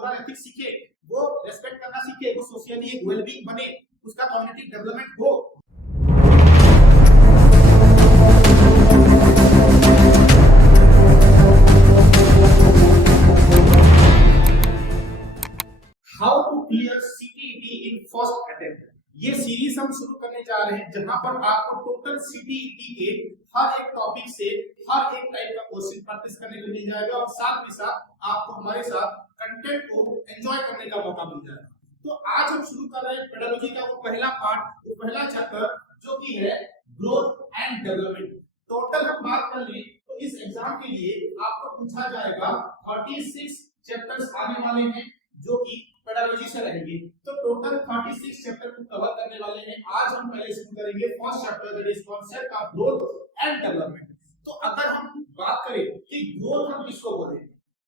Moral ethics सीखे, वो respect करना सीखे, वो सोशली एक वेलबींग बने, उसका कम्युनिटी डेवलपमेंट हो। How to clear CTET in first attempt, ये सीरीज हम शुरू करने जा रहे हैं जहां पर आपको टोटल सीटीईटी के हर एक टॉपिक से हर एक टाइप का क्वेश्चन प्रैक्टिस करने को मिल जाएगा और साथ ही साथ आपको हमारे साथ कंटेंट को एंजॉय करने का मौका मिल जाएगा। तो आज हम शुरू कर रहे हैं पेडागोजी का वो पहला पार्ट, वो पहला चैप्टर जो कि है ग्रोथ एंड डेवलपमेंट। टोटल हम बात कर लें तो इस एग्जाम के लिए आपको पूछा जाएगा 36 चैप्टर्स आने वाले हैं जो कि पेडागोजी से रहेंगे। तो टोटल 36 चैप्टर को कवर करने वाले हैं। आज हम पहले शुरू करेंगे first chapter that is concept of growth and development. तो अगर हम बात करें कि ग्रोथ हम किसको बोलेंगे,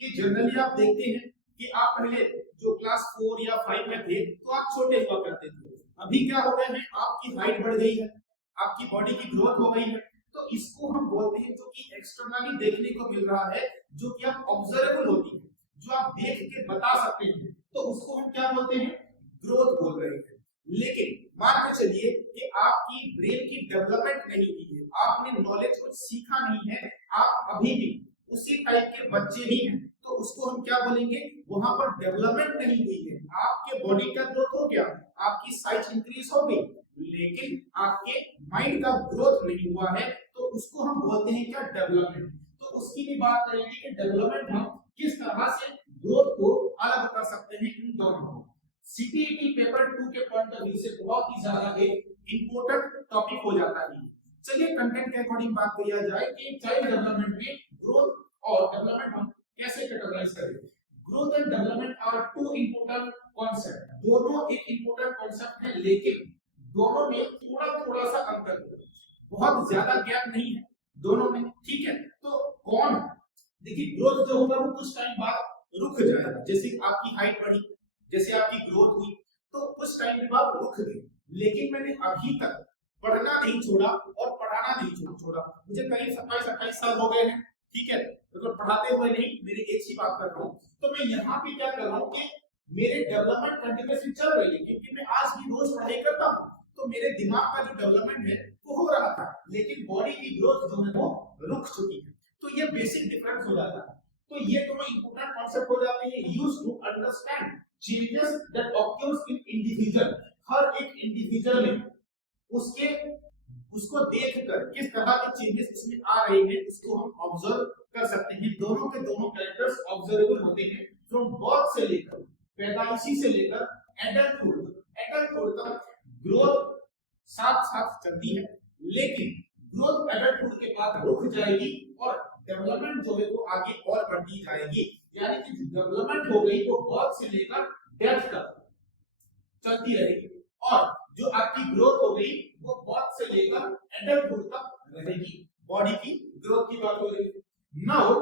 कि जनरली आप देखते हैं कि आप पहले जो क्लास 4 या 5 में थे तो आप छोटे हुआ करते थे, अभी क्या हो गए हैं, आपकी हाइट बढ़ गई है, आपकी बॉडी की ग्रोथ हो गई है, तो इसको हम बोलते हैं जो कि एक्सटर्नली देखने को मिल रहा है, जो कि आप ऑब्जर्वेबल होती है, जो आप देख के बता सकते हैं, तो उसको हम क्या बोलते हैं, ग्रोथ बोल रहे हैं। लेकिन मान के चलिए कि आपकी ब्रेन की डेवलपमेंट नहीं हुई है, आपने नॉलेज को सीखा नहीं है, आप अभी भी उसी टाइप के बच्चे ही हैं, तो उसको हम क्या बोलेंगे, वहां पर डेवलपमेंट नहीं हुई है। आपके बॉडी का ग्रोथ हो गया, आपकी साइज इंक्रीज हो गई, लेकिन आपके माइंड का ग्रोथ नहीं हुआ है, तो उसको हम बोलते हैं क्या, डेवलपमेंट। तो उसकी भी बात करेंगे कि डेवलपमेंट हम किस तरह से ग्रोथ को अलग कर सकते हैं इन दोनों को। सीटीईटी पेपर 2 के पॉइंट ऑफ व्यू से बहुत ही ज्यादा एक इंपॉर्टेंट टॉपिक हो जाता है। चलिए कंटेंट के अकॉर्डिंग बात किया जाए कि चाइल्ड डेवलपमेंट में ग्रोथ और डेवलपमेंट हम कैसे कैटेगराइज करें। Growth and development are two important concept, दोनों एक इंपॉर्टेंट कॉन्सेप्ट है, लेकिन दोनों में थोड़ा थोड़ा सा अंतर है, बहुत ज्यादा गैप नहीं है दोनों में, ठीक है। तो कौन, देखिए ग्रोथ जो होगा वो कुछ टाइम बाद रुक जाएगा, जैसे आपकी हाइट बढ़ी, जैसे आपकी ग्रोथ हुई, तो कुछ टाइम के बाद रुक गई, लेकिन मैंने अभी तक पढ़ना नहीं छोड़ा और पढ़ाना नहीं छोड़ा। मुझे करीब 27-28 साल हो गए हैं, ठीक है, मतलब पढ़ाते हुए नहीं, मेरी एज की बात कर रहा हूँ। तो मैं यहाँ पे क्या कर रहा हूँ कि मेरे डेवलपमेंट कंटिन्यूअसली चल रही है, क्योंकि मैं आज भी रोज पढ़ाई करता हूँ, तो मेरे दिमाग का जो डेवलपमेंट है वो हो रहा था, लेकिन बॉडी की ग्रोथ जो है वो रुक चुकी है। तो ये बेसिक डिफरेंस हो जाता है। तो ये दोनों इंपॉर्टेंट कांसेप्ट हो जाते हैं used to understand changes that occurs in individual. हर एक इंडिविजुअल में उसको देखकर किस तरह के चेंजेस उसमें आ रहे हैं, उसको हम ऑब्जर्व कर सकते हैं। दोनों के दोनों कैरेक्टर्स ऑब्जर्वेबल होते हैं फ्रॉम बर्थ से लेकर, पैदाइशी से लेकर एडल्टहुड तक ग्रोथ साथ साथ चलती है, लेकिन ग्रोथ एडल्टहुड के बाद रुक जाएगी और डेवलपमेंट जो है वो आगे और बढ़ती जाएगी। यानी कि डेवलपमेंट हो गई वो बर्थ से लेकर डेथ तक चलती रहेगी, और जो आपकी ग्रोथ हो गई वो बर्थ से लेकर एडल्टहुड तक रहेगी। बॉडी की ग्रोथ की बात हो रही है। Now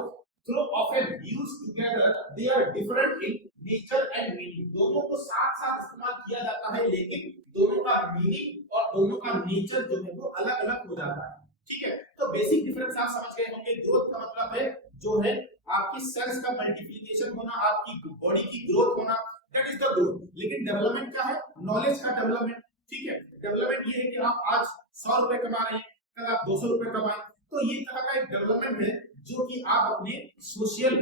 though often used together they are different in nature and meaning. दोनों को साथ साथ इस्तेमाल किया जाता है, लेकिन दोनों का मीनिंग और दोनों का नेचर जो है वो अलग अलग हो जाता है, ठीक है। तो बेसिक डिफरेंस आप समझ गए होंगे। ग्रोथ का मतलब है जो है आपकी सेल्स का मल्टीप्लिकेशन होना, आपकी बॉडी की ग्रोथ होना, दैट इज द ग्रोथ। लेकिन डेवलपमेंट क्या है, नॉलेज का डेवलपमेंट, ठीक है। डेवलपमेंट ये है कि आप आज 100 रुपए कमा रहे हैं, कल आप 200 रुपए कमाएं, तो ये तरह का एक डेवलपमेंट है जो कि आप अपने सोशल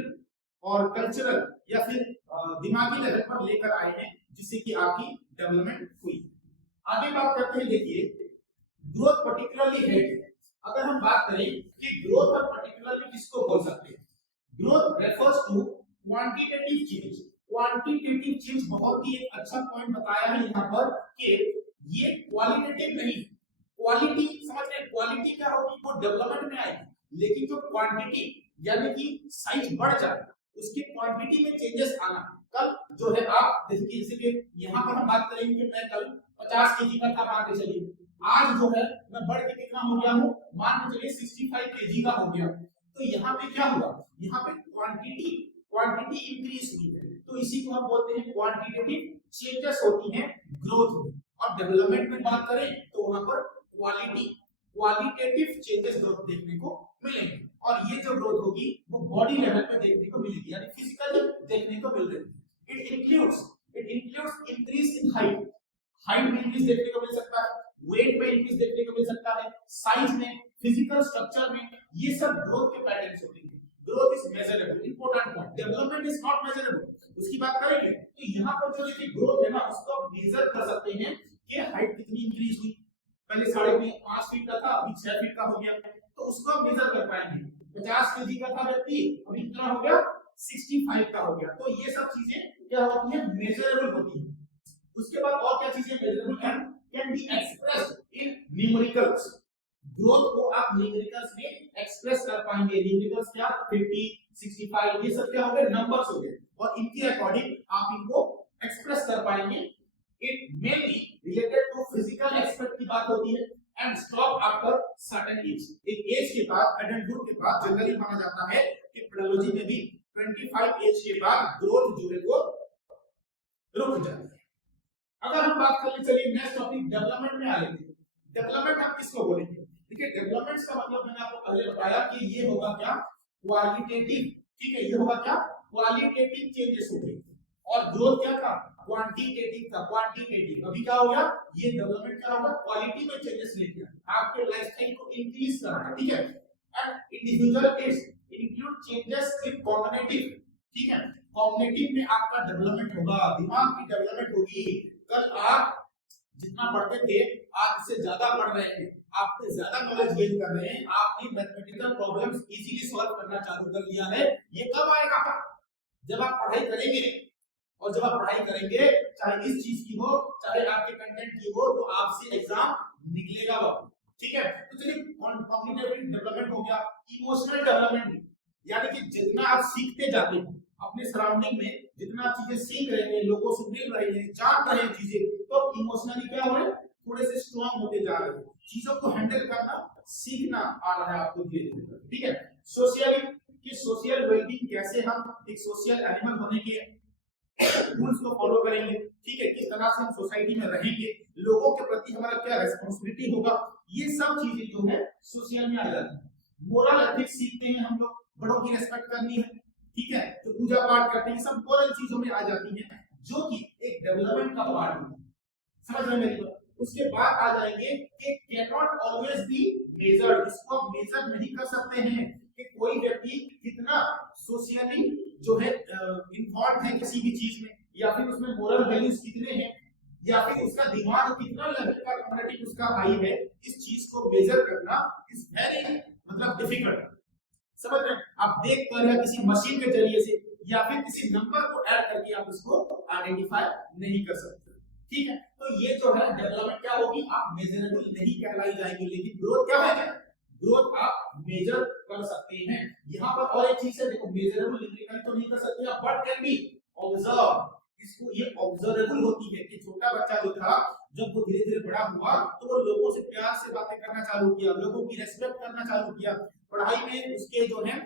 और कल्चरल या फिर दिमागी लेवल पर लेकर आए हैं, जिससे कि आपकी डेवलपमेंट हुई। आगे बात करते हैं, देखिए ग्रोथ पर्टिकुलरली है, अगर हम बात करें कि ग्रोथ और पर्टिकुलरली किसको बोल सकते हैं, growth refers to quantitative change. Quantitative change बहुत ही एक अच्छा पॉइंट बताया है यहाँ पर कि ये क्वालिटेटिव नहीं, क्वालिटी समझ रहे हैं। क्वालिटी क्या होगी, वो डेवलपमेंट में आएगी, लेकिन जो क्वांटिटी यानी कि साइज बढ़ जाए, उसकी क्वांटिटी में चेंजेस आना। कल जो है आप देखिए, जैसे कि यहाँ पर हम बात करेंगे कि मैं कल 50 केजी का था, मान के चलिए आज जो है मैं बढ़ के कितना हो गया हूँ, मान के चलिए 65 केजी का हो गया। तो यहाँ पे क्या हुआ, यहाँ पे क्वांटिटी इंक्रीज हुई है, तो इसी को हम बोलते हैं क्वांटिटेटिव चेंजेस होती हैं ग्रोथ में। और डेवलपमेंट में बात करें तो वहां पर क्वालिटेटिव चेंजेस ग्रोथ देखने को मिलेंगे, और ये जो ग्रोथ होगी वो बॉडी लेवल पे देखने को मिलेगी, यानी फिजिकली देखने को मिल रही है। It it includes increase in height, height में इंक्रीज देखने को मिल सकता है, वेट में इंक्रीज देखने को मिल सकता है, साइज में, फिजिकल स्ट्रक्चर में, ये सब ग्रोथ के पैटर्न्स होते हैं। Growth is measurable, important point, development is not measurable, उसकी बात करेंगे। तो यहाँ पर जो देखिए ग्रोथ है ना, उसको आप मेजर कर सकते हैं कि हाइट कितनी इंक्रीज हुई, पहले 5.5 फीट का था अभी 6 फीट का हो गया, तो उसको आप मेजर कर पाएंगे। 50 केजी का था व्यक्ति अभी कितना हो गया, 65 का हो गया। तो ये सब चीजें क्या होती है, मेजरेबल होती है। उसके बाद और क्या चीजें measurable and can be expressed in numericals, growth को आप न्यूमेरिकल्स में एक्सप्रेस कर पाएंगे। न्यूमेरिकल्स क्या, 50, 65, ये सब क्या हो गए, नंबर्स हो गए, और इनके अकॉर्डिंग आप इनको एक्सप्रेस कर पाएंगे। It mainly related to physical aspect की बात होती है and stop after certain age, एक एज के बाद, एडल्टहुड के बाद जनरली माना जाता है कि पेडोलॉजी में भी 25 एज के बाद ग्रोथ जो है वो रुक जाती है। अगर हम बात करें, चलिए नेक्स्ट टॉपिक डेवलपमेंट में आ लेते हैं। डेवलपमेंट हम किसको बोलेंगे, देखिए डेवलपमेंट का मतलब मैंने आपको पहले बताया कि ये होगा क्या, क्वालिटेटिव, ठीक है, ये होगा क्या, क्वालिटेटिव चेंजेस होंगे, और ग्रोथ क्या था, क्वांटिटेटिव था, क्वांटिटेटिव। अभी क्या हो गया, ये डेवलपमेंट क्या होगा, क्वालिटी में चेंजेस लेके आपके लाइफस्टाइल को इंक्रीज करना, ठीक है। And individual is include changes in cognitive, ठीक है, कॉग्निटिव में आपका डेवलपमेंट होगा, दिमाग की डेवलपमेंट होगी। कल आप जितना पढ़ते थे आज से ज्यादा पढ़ रहे हैं, आपसे ज्यादा नॉलेज गेन कर रहे हैं, आपने मैथमेटिकल प्रॉब्लम्स इजीली सॉल्व करना चालू कर दिया है। ये कब आएगा, जब आप पढ़ाई करेंगे, और जब आप पढ़ाई करेंगे चाहे इस चीज की हो चाहे आपके कंटेंट की हो, तो आपसे एग्जाम निकलेगा वो, ठीक है। तो चलिए कॉग्निटिव डेवलपमेंट हो गया, इमोशनल डेवलपमेंट, यानी कि जितना आप सीखते जाते हैं अपने सराउंडिंग में, जितना आप चीजें सीख रहे हैं, लोगों से मिल रहे हैं, जान रहे हैं चीजें, तो इमोशनली क्या हो रहे हैं, थोड़े से स्ट्रांग होते जा रहे हैं, चीजों को हैंडल करना सीखना आ रहा है आपको धीरे धीरे, ठीक है। सोशली कि सोशल वेलबींग कैसे हम एक सोशल एनिमल होने के रूल्स को फॉलो करेंगे, ठीक है, किस तरह से हम सोसाइटी में रहेंगे, लोगों के प्रति हमारा क्या रिस्पांसिबिलिटी होगा, ये सब चीजें जो है सोशल में आ जाती है। मोरल एथिक्स सीखते हैं हम लोग, बड़ों की रिस्पेक्ट करनी है, ठीक है, तो पूजा पाठ करते हैं, सब मोरल चीजों में आ जाती है, जो कि एक डेवलपमेंट का पार्ट है, समझ रहे हैं मेरी बात। उसके बाद आ जाएंगे कि can not always be measured, इसको आप मेजर नहीं कर सकते हैं कि कोई व्यक्ति कितना सोशली जो है इन्वॉल्व है किसी भी चीज में, या फिर उसमें मोरल वैल्यूज कितने हैं, या फिर उसका दिमाग कितना लेवल का कॉग्निटिव उसका हाई है, इस चीज को मेजर करना इज वेरी मतलब डिफिकल्ट, समझ रहे हैं। आप देख कर या किसी मशीन के जरिए से या फिर किसी नंबर को ऐड करके आप इसको आइडेंटिफाई नहीं कर सकते, ठीक है। तो ये जो है डेवलपमेंट क्या होगी, आप मेजरेबल नहीं कहलाई जाएगी, लेकिन ग्रोथ क्या है, ग्रोथ आप मेजर कर सकते हैं। यहाँ पर और एक चीज है, देखो मेजरेबल न्यूमेरिकल तो नहीं कर सकते आप, बट कैन बी ऑब्जर्व, इसको ये ऑब्जर्वेबल होती है कि छोटा बच्चा जो था जब वो धीरे धीरे बड़ा हुआ तो वो लोगों से प्यार से बातें करना चालू किया, लोगों की रेस्पेक्ट करना चालू किया, पढ़ाई में उसके जो है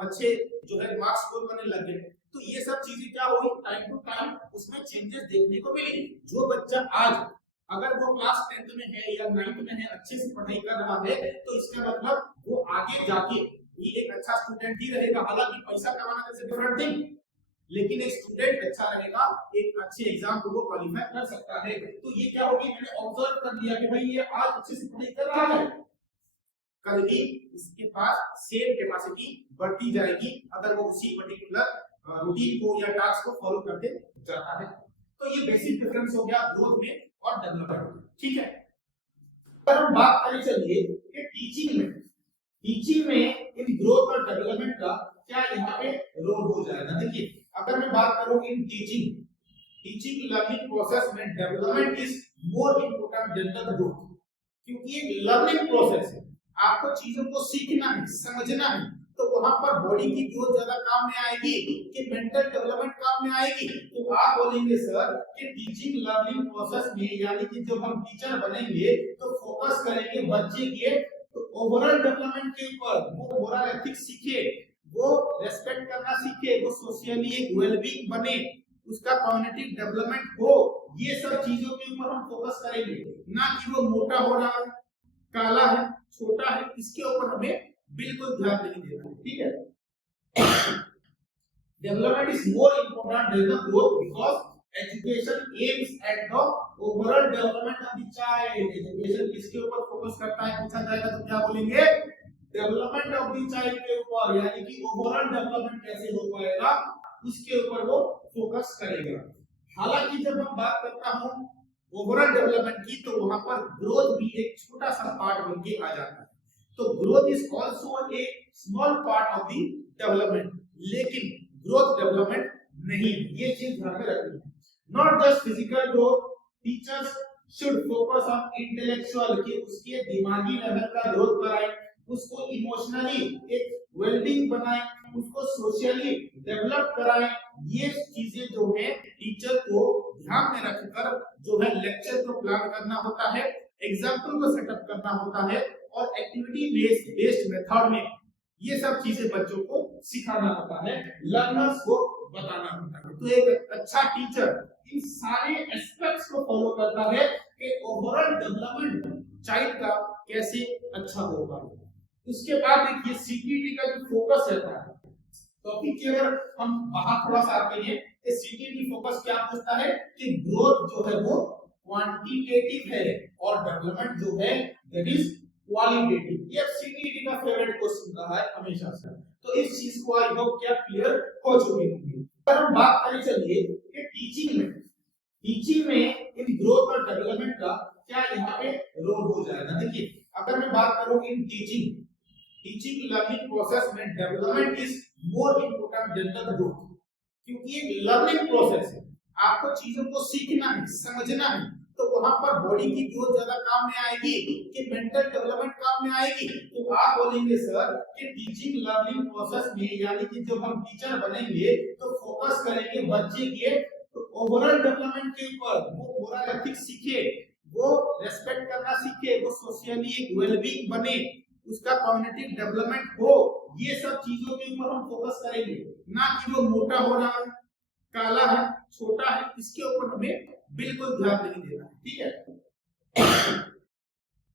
अच्छे जो है मार्क्स स्कोर करने लग गए। तो ये सब चीजें क्या हुई, टाइम टू टाइम उसमें चेंजेस देखने को मिली। जो बच्चा आज अगर वो क्लास 10th में है या 9th में है, अच्छे से पढ़ाई कर रहा है, तो इसका मतलब वो आगे जाके ये एक अच्छा स्टूडेंट ही रहेगा। हालांकि पैसा कमाना इज डिफरेंट थिंग, लेकिन एक स्टूडेंट अच्छा रहेगा, एक अच्छे एग्जाम को वो क्वालीफाई कर सकता है। तो ये क्या होगी, मैंने ऑब्जर्व कर लिया कि भाई ये आज अच्छे से पढ़ाई कर रहा है, कल ही इसके पास सेम कैपेसिटी बढ़ती जाएगी अगर वो उसी पर्टिकुलर रूटीन को या टास्क को फॉलो करते जाता है। तो ये बेसिक डिफरेंस हो गया ग्रोथ में और डेवलपमेंट में, ठीक है। अगर हम बात करें चलिए कि टीचिंग में इन ग्रोथ और डेवलपमेंट का क्या यहाँ पे रोल हो जाएगा। देखिए अगर मैं बात करूं इन टीचिंग लर्निंग प्रोसेस में development is more important then the growth, क्योंकि ये लर्निंग प्रोसेस है, आपको चीजों को सीखना है, समझना है, तो वहां पर बॉडी की ग्रोथ ज्यादा काम में आएगी कि मेंटल डेवलपमेंट काम में आएगी। तो आप बोलेंगे सर कि टीचिंग लर्निंग प्रोसेस में, यानी कि जब हम टीचर बनेंगे तो फोकस करेंगे बच्चे के तो ओवरऑल डेवलपमेंट के ऊपर, वो मोरल एथिक्स सीखे, वो रेस्पेक्ट करना सीखे, वो सोशली एक वेलबींग बने, उसका कॉग्निटिव डेवलपमेंट हो, ये सब चीजों के ऊपर हम फोकस करेंगे, ना कि वो मोटा हो रहा है, काला है, छोटा है, इसके ऊपर हमें बिल्कुल ध्यान नहीं देना है, ठीक है। Development is more important than the growth because education aims at the overall development of the child. Education किसके ऊपर फोकस करता है पूछा जाएगा तो क्या बोलेंगे? डेवलपमेंट ऑफ द चाइल्ड के ऊपर, यानी कि ओवरऑल डेवलपमेंट कैसे हो पाएगा उसके ऊपर वो फोकस करेगा। हालांकि जब हम बात करता हूं ओवरऑल डेवलपमेंट की तो वहां पर ग्रोथ भी एक छोटा सा पार्ट बन के आ जाता है। तो growth is also a small part of the development, लेकिन ग्रोथ डेवलपमेंट नहीं, ये चीज ध्यान में रखनी है। Not just physical growth, teachers should focus on intellectual, कि उसके दिमागी लेवल का ग्रोथ कराएं, उसको इमोशनली एक वेलबींग बनाएं, उसको सोशली डेवलप कराएं। ये चीजें जो है टीचर को ध्यान में रखकर जो है लेक्चर को प्लान करना होता है, एग्जाम्पल को सेटअप करना होता है और एक्टिविटी बेस्ड मेथड में ये सब चीजें बच्चों को सिखाना होता है, लर्नर्स को बताना होता है। तो एक अच्छा टीचर इन सारे एस्पेक्ट्स को फॉलो करता है कि ओवरऑल डेवलपमेंट चाइल्ड का कैसे अच्छा हो पाए। उसके बाद देखिए सीटीटी का जो फोकस रहता है, टॉपिक के अगर हम बाहर थोड़ा सा आते हैं तो सीटीटी फोकस क्या पूछता है कि ग्रोथ जो है वो क्वांटिटेटिव है और डेवलपमेंट जो है दैट इज क्वालिटेटिव। ये सीटीटी का फेवरेट क्वेश्चन रहा है हमेशा से, तो इस चीज को आई होप क्या क्लियर हो चुके होंगे। अगर हम बात करें चलिए कि टीचिंग में इन ग्रोथ और डेवलपमेंट का क्या यहाँ पे रोल हो जाएगा। देखिए अगर मैं बात करूं इन टीचिंग लर्निंग प्रोसेस में development is more important then the growth, क्योंकि ये लर्निंग प्रोसेस है, आपको चीजों को सीखना है, समझना है, तो वहां पर बॉडी की ग्रोथ ज्यादा काम में आएगी कि मेंटल डेवलपमेंट काम में आएगी। तो आप बोलेंगे सर कि टीचिंग लर्निंग प्रोसेस में, यानी कि जब हम टीचर बनेंगे तो फोकस करेंगे बच्चे के तो ओवरऑल डेवलपमेंट के ऊपर, वो मोरल एथिक्स सीखे, वो रेस्पेक्ट करना सीखे, वो सोशली एक वेलबींग बने, उसका कॉग्निटिव डेवलपमेंट हो, ये सब चीजों के ऊपर हम फोकस करेंगे, ना कि वो मोटा हो रहा है, काला है, छोटा है, इसके ऊपर हमें बिल्कुल ध्यान नहीं देना है। ठीक है,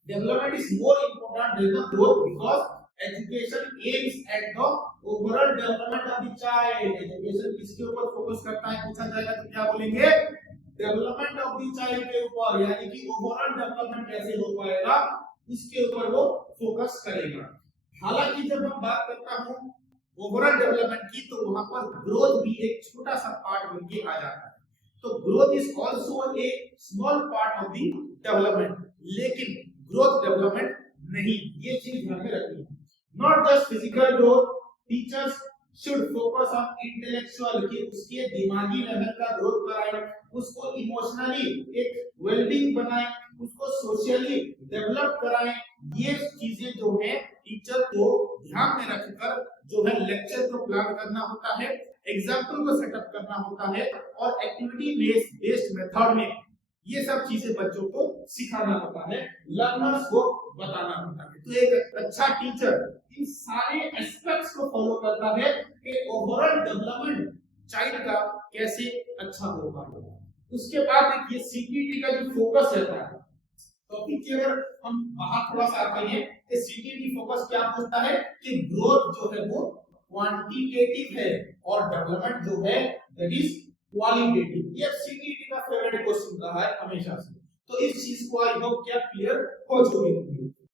development is more important then the growth because education aims at the overall development of the child. Education किसके ऊपर फोकस करता है पूछा जाएगा तो क्या बोलेंगे? डेवलपमेंट ऑफ द चाइल्ड के ऊपर, यानी कि ओवरऑल डेवलपमेंट कैसे हो पाएगा इसके ऊपर वो फोकस करेगा। हालांकि जब हम बात करता हूं ओवरऑल डेवलपमेंट की तो वहां पर ग्रोथ भी एक छोटा सा पार्ट बन के आ जाता है। तो growth is also a small part of the development, लेकिन ग्रोथ डेवलपमेंट नहीं, ये चीज ध्यान में रखनी है। Not just physical growth, teachers should focus on intellectual, कि उसके दिमागी लेवल का ग्रोथ कराएं, उसको इमोशनली एक वेलबींग बनाएं, उसको सोशली डेवलप कराएं। ये चीजें जो है टीचर को ध्यान में रखकर जो है लेक्चर को प्लान करना होता है, एग्जाम्पल को सेटअप करना होता है और एक्टिविटी बेस्ड मेथड में ये सब चीजें बच्चों को सिखाना होता है, लर्नर्स को बताना होता है। तो एक अच्छा टीचर इन सारे एस्पेक्ट्स को फॉलो करता है कि ओवरऑल डेवलपमेंट चाइल्ड का कैसे अच्छा हो पाएगा। उसके बाद देखिए सीटीटी का जो फोकस रहता है, टॉपिक के अगर हम बाहर थोड़ा सा आते हैं तो सीटीटी फोकस क्या पूछता है कि ग्रोथ जो है वो क्वांटिटेटिव है और डेवलपमेंट जो है दैट इज क्वालिटेटिव। ये सीटीटी का फेवरेट क्वेश्चन रहा है हमेशा से, तो इस चीज को आई होप क्या क्लियर हो चुके होंगे।